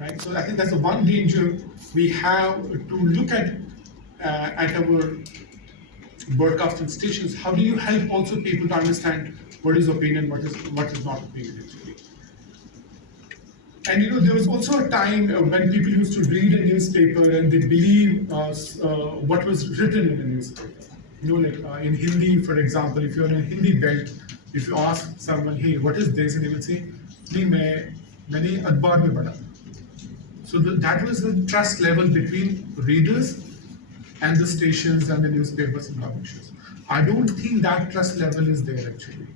right? So I think that's the one danger we have to look at our broadcasting stations. How do you help also people to understand what is opinion, what is not opinion actually? And there was also a time when people used to read a newspaper and they believe what was written in a newspaper. Like in Hindi, for example, if you're in a Hindi belt, if you ask someone, "Hey, what is this?" and they will say, "नहीं मैंने अखबार में पढ़ा." So that was the trust level between readers and the stations and the newspapers and publishers. I don't think that trust level is there actually.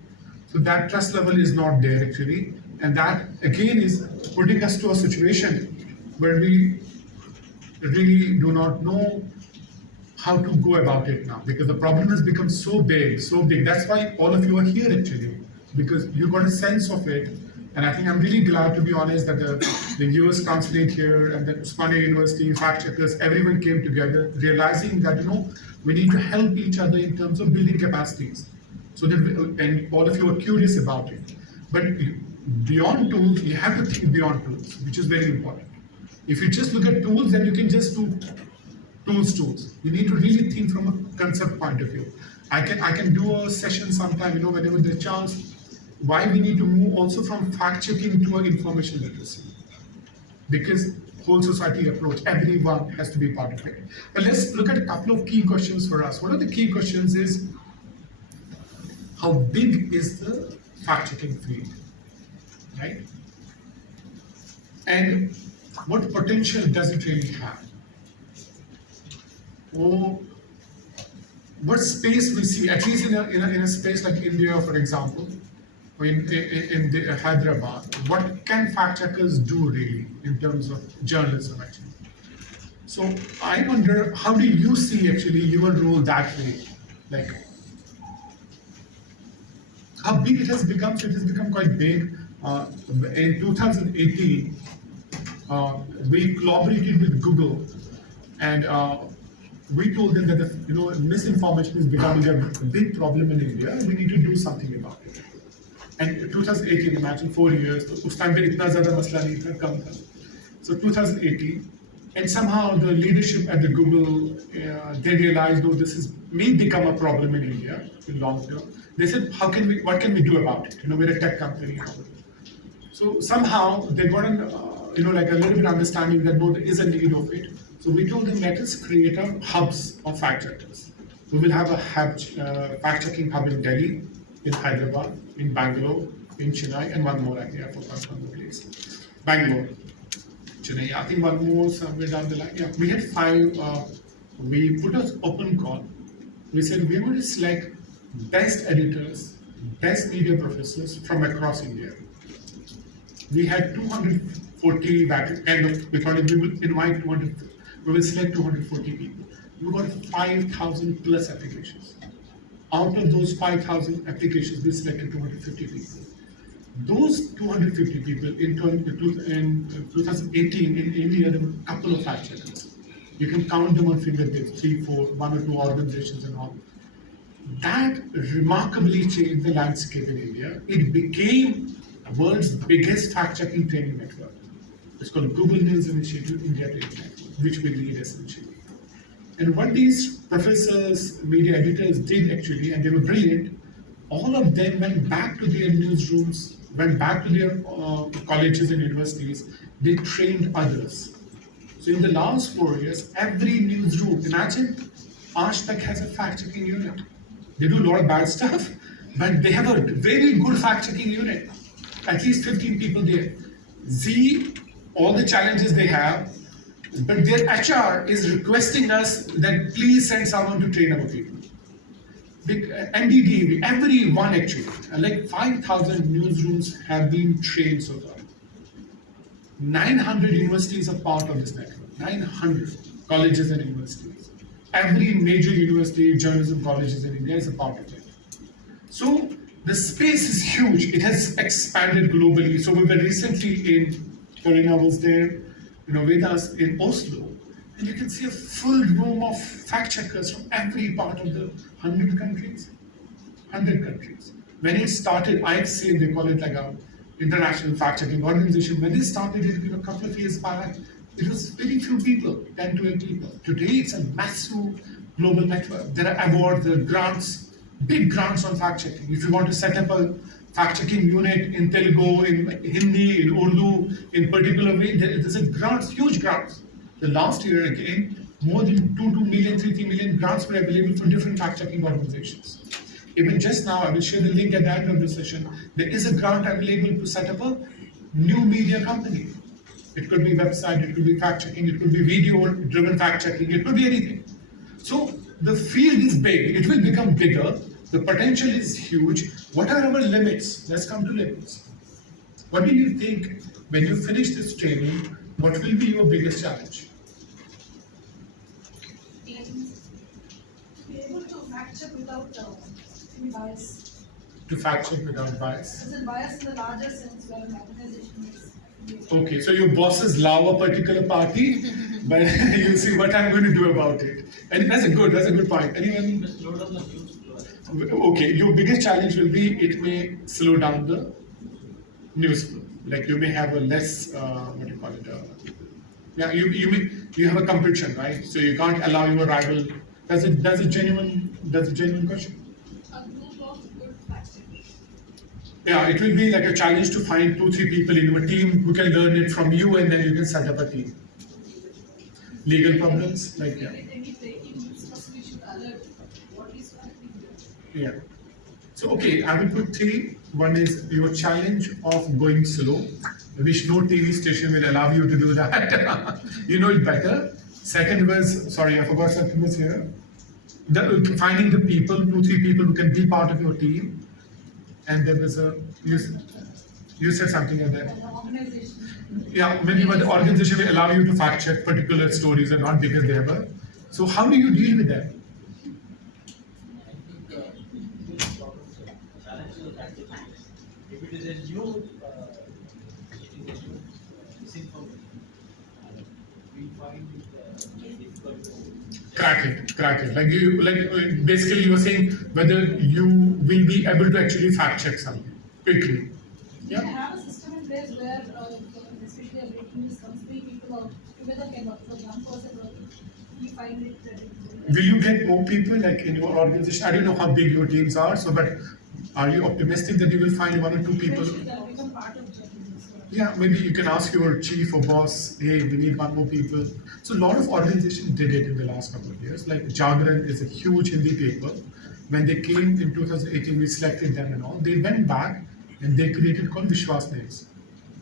So that trust level is not there actually. And that again is putting us to a situation where we really do not know how to go about it now because the problem has become so big, so big. That's why all of you are here actually, because you got a sense of it. And I think I'm really glad, to be honest, that the US consulate here and the Usmania University, fact checkers, everyone came together, realizing that we need to help each other in terms of building capacities. So that and all of you are curious about it. But beyond tools, you have to think beyond tools, which is very important. If you just look at tools, then you can just do tools. You need to really think from a concept point of view. I can do a session sometime, whenever there's chance, why we need to move also from fact checking to an information literacy. Because whole society approach, everyone has to be part of it. But let's look at a couple of key questions for us. One of the key questions is, how big is the fact checking field, right? And what potential does it really have? Or what space we see, at least in a space like India, for example, or in the Hyderabad, what can fact checkers do really in terms of journalism actually? So I wonder, how do you see actually your role that way? Like, how big it has become? So it has become quite big. In 2018, we collaborated with Google, and we told them that misinformation is becoming a big problem in India, and we need to do something about it. And 2018, imagine 4 years, तो उस time पे इतना ज़्यादा मसला नहीं था, कम था. So 2018, and somehow the leadership at the Google, they realized, oh, this may become a problem in India in long term. They said, what can we do about it? We're a tech company. So somehow they got like a little bit understanding that no, there is a need of it. So we told them, let us create a hubs of fact checkers. We will have a fact checking hub in Delhi, in Hyderabad, in Bangalore, in Chennai, and one more idea, I forgot one more place. Bangalore, Chennai, I think one more somewhere down the line. Yeah, we had 5, we put an open call. We said we're going to select best editors, best media professors from across India. We had 240 we thought we will invite 200, we will select 240 people. We got 5,000 plus applications. Out of those 5,000 applications, we selected 250 people. Those 250 people in 2018 in India, there were a couple of fact checkers. You can count them on fingertips, 3, 4, 1 or 2 organizations and all. That remarkably changed the landscape in India. It became the world's biggest fact-checking training network. It's called Google News Initiative India Training Network, which we lead essentially. And what these professors, media editors did actually, and they were brilliant, all of them went back to their newsrooms, went back to their colleges and universities, they trained others. So in the last 4 years, every newsroom, imagine, Aaj Tak has a fact-checking unit. They do a lot of bad stuff, but they have a very good fact-checking unit. At least 15 people there. Z, all the challenges they have, but their HR is requesting us that please send someone to train our people. NDD, everyone actually, like 5,000 newsrooms have been trained so far. 900 universities are part of this network. 900 colleges and universities. Every major university, journalism colleges in India is a part of it. So the space is huge. It has expanded globally. So we were recently in, Karina was there, with us in Oslo, and you can see a full room of fact checkers from every part of the 100 countries. 100 countries. When it started, I've seen, they call it like a international fact-checking organization, when they started it, a couple of years back, it was very few people, 10 to 12 people. Today, it's a massive global network. There are awards, there are grants, big grants on fact-checking. If you want to set up a fact-checking unit in Telugu, in Hindi, in Urdu, in particular way, there's a grants, huge grants. The last year again, more than 2 million, 3 million grants were available for different fact-checking organizations. Even just now, I will share the link at the end of the session. There is a grant available to set up a new media company. It could be website, it could be fact-checking, it could be video-driven fact-checking, it could be anything. So the field is big, it will become bigger, the potential is huge. What are our limits? Let's come to limits. What do you think when you finish this training, what will be your biggest challenge? To be able to fact check without any bias. To fact check without bias? Is it bias in the larger sense where an organization is? Okay, so your bosses love a particular party, but you see what I'm going to do about it. And that's a good point. Anyone? Okay, your biggest challenge will be it may slow down the news flow. Like you may have a less, what do you call it? Yeah, you have a competition, right? So you can't allow your rival. That's a genuine question. A group of good fact checkers. Yeah, it will be like a challenge to find 2-3 people in your team who can learn it from you, and then you can set up a team. Legal problems, like yeah. Any breaking news, first we should alert what is happening. Yeah. So okay, I will put 3. One is your challenge of going slow, which no TV station will allow you to do that. You know it better. Second was, sorry, I forgot something was here. Finding the people, 2-3 people who can be part of your team. And there was you said something like that. And the organization. Yeah, maybe the organization will allow you to fact check particular stories or not because they have a. So how do you deal with that? If it is a new misinformation, we find it difficult to Crack it. Basically you are saying whether you will be able to actually fact check something quickly. We have a system in place where, especially a breaking news comes, 3 people or together can work. So one person working, we find it. Will you get more people like in your organization? I don't know how big your teams are, so but are you optimistic that you will find 1 or 2 people? Eventually they'll become part of journalism. Yeah, maybe you can ask your chief or boss, hey, we need 1 more people. So a lot of organizations did it in the last couple of years. Like Jagran is a huge Hindi paper. When they came in 2018, we selected them and all. They went back and they created called Vishwas News.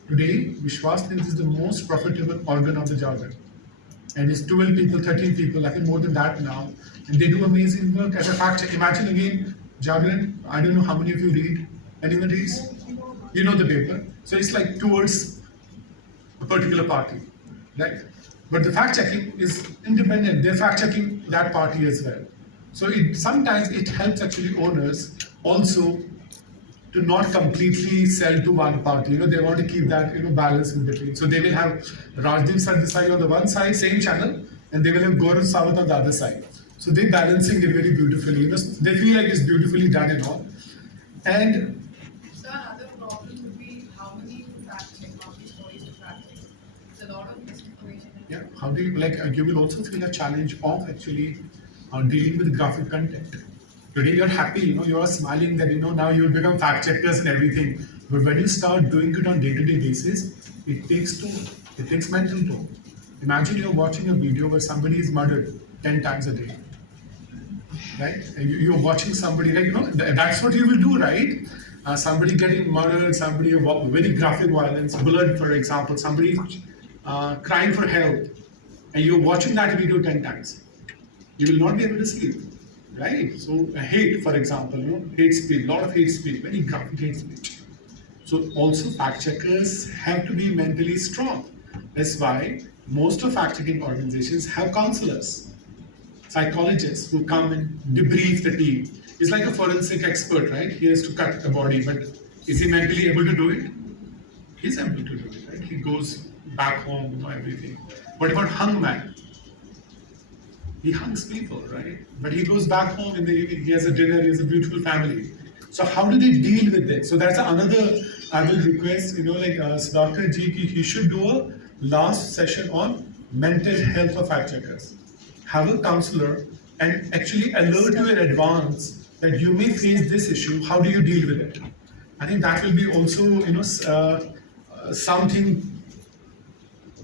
Today, Vishwas News is the most profitable organ of the Jagran. And it's 12 people, 13 people, I think more than that now. And they do amazing work. As a fact check, imagine again, Jagran, I don't know how many of you read. Anyone reads? You know the paper. So it's like towards a particular party, right? But the fact checking is independent. They're fact checking that party as well. So sometimes it helps actually owners also to not completely sell to one party. They want to keep that balance in between. So they will have Rajdeep Sardesai on the one side, same channel, and they will have Gaurav Sawant on the other side. So they're balancing it very beautifully. They feel like it's beautifully done and all. And So another problem would be how many to fact check, how many stories to fact check. It's a lot of misinformation. yeah, how do you will also feel a challenge of actually dealing with graphic content. Today you're happy, you're smiling that now you'll become fact checkers and everything. But when you start doing it on day-to-day basis, it takes toll. It takes mental toll. Imagine you're watching a video where somebody is murdered 10 times a day. Right? And you're watching somebody that's what you will do, right? Somebody getting murdered, somebody very graphic violence, blood, for example, somebody crying for help, and you're watching that video 10 times. You will not be able to sleep, right? So hate, for example, hate speech, lot of hate speech, very graphic hate speech. So also fact checkers have to be mentally strong. That's why most of fact checking organizations have counselors, psychologists who come and debrief the team. It's like a forensic expert, right? He has to cut the body, but is he mentally able to do it? He's able to do it, right? He goes back home, everything. What about hung man? He hungs people, right? But he goes back home in the evening, he has a dinner, he has a beautiful family. So how do they deal with it? So that's another I will request, Sudhakar ji, he should do a last session on mental health of fact checkers. Have a counselor and actually alert you in advance that you may face this issue. How do you deal with it? I think that will be also, something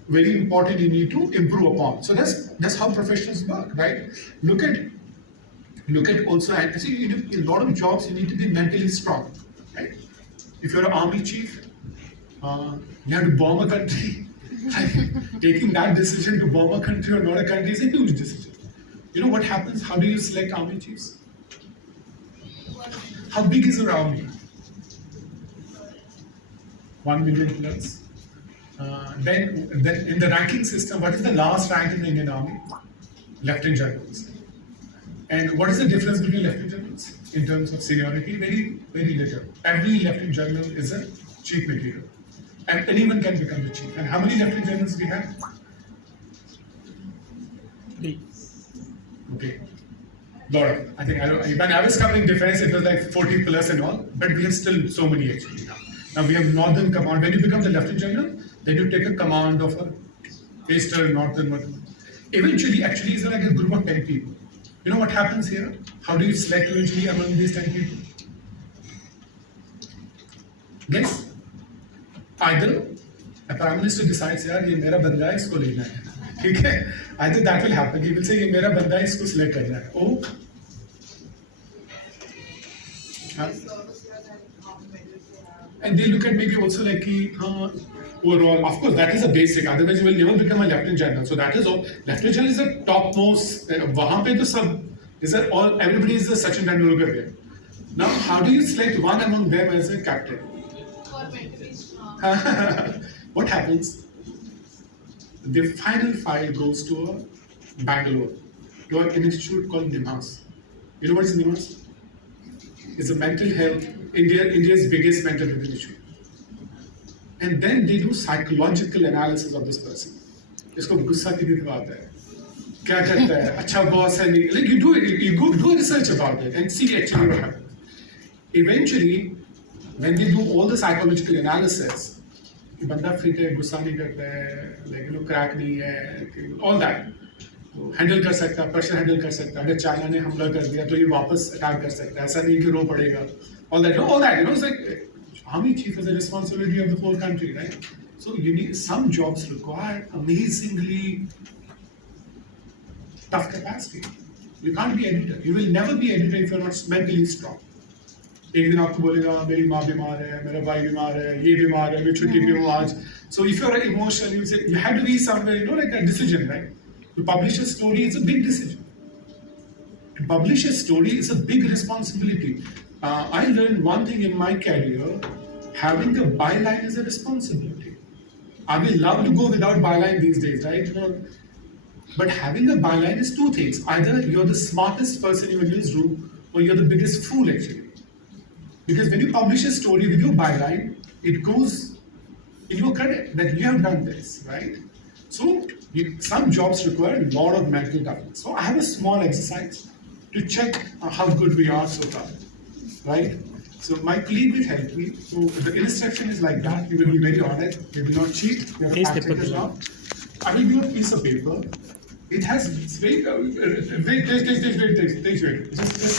very important you need to improve upon. So that's how professionals work, right? Look at also, and see, in a lot of jobs you need to be mentally strong, right? If you're an army chief, you have to bomb a country. Taking that decision to bomb a country or not a country is a huge decision. You know what happens? How do you select army chiefs? How big is your army? 1 million plus. Then in the ranking system, what is the last rank in the Indian Army? Lieutenant generals. And what is the difference between lieutenant generals in terms of seniority? Very, very little. Every lieutenant general is a chief material. And anyone can become the chief. And how many lieutenant generals we have? 3. Okay. Lot of. I think when I was covering defense, it was like 40 plus and all, but we have still so many actually now. Now we have Northern Command. When you become the Lieutenant General, then you take a command of a Eastern, Northern. Eventually, actually, it's like a group of 10 people. You know what happens here? How do you select eventually among these 10 people? Guess. Either a Prime Minister decides, यार ये मेरा बंदा है इसको लेना है, ठीक है? Either that will happen. He will say ये मेरा बंदा है इसको select करना है. Oh. हाँ. And they look at maybe also like overall, of course, that is a basic. Otherwise, you will never become a lieutenant general. So that is all. Lieutenant general is the topmost. वहाँ पे तो सब is that all. Everybody is the Sachin Tendulkar there. Now, how do you select one among them as a captain? For mentally strong. What happens? The final file goes to Bangalore, to an institute called NIMHAS. You know what is NIMHAS? It's a mental health, India's biggest mental health institute. And then they do psychological analysis of this person. इसको गुस्सा कितनी दफा आता है, क्या करता है, अच्छा बॉस है नहीं, like you go do a research about it and see actually what happens. Eventually, when they do all the psychological analysis, कि बंदा फिट है, गुस्सा नहीं करता है, like क्रैक नहीं है, all that, तो हैंडल कर सकता है, प्रेशर हैंडल कर सकता है, अगर चाइना ने हमला कर दिया तो ये वापस अटैक कर सकता है, ऐसा नहीं कि रो पड़ेगा, all that, it's like army chief is the responsibility of the whole country, right? So you need, some jobs require amazingly tough capacity. You can't be editor. You will never be editor if you're not mentally strong. एक दिन आपको बोलेगा मेरी माँ बीमार है, मेरा भाई बीमार है, ये बीमार है, मैं छुट्टी पे हूँ आज. So if you're emotional, you say you have to be somewhere, like a decision, right? To publish a story is a big decision. To publish a story is a big responsibility. I learned one thing in my career: having a byline is a responsibility. I will love to go without byline these days, right? But having a byline is two things: either you're the smartest person in your newsroom, or you're the biggest fool actually. Because when you publish a story with your byline, it goes in your credit that you have done this, right? So some jobs require a lot of mental toughness. So I have a small exercise to check how good we are so far, right? So my colleague will help me. So the instruction is like that. We will be very honest. We will not cheat. We are Piece fact paper checkers below. now. I will give a piece of paper. It has wait. Just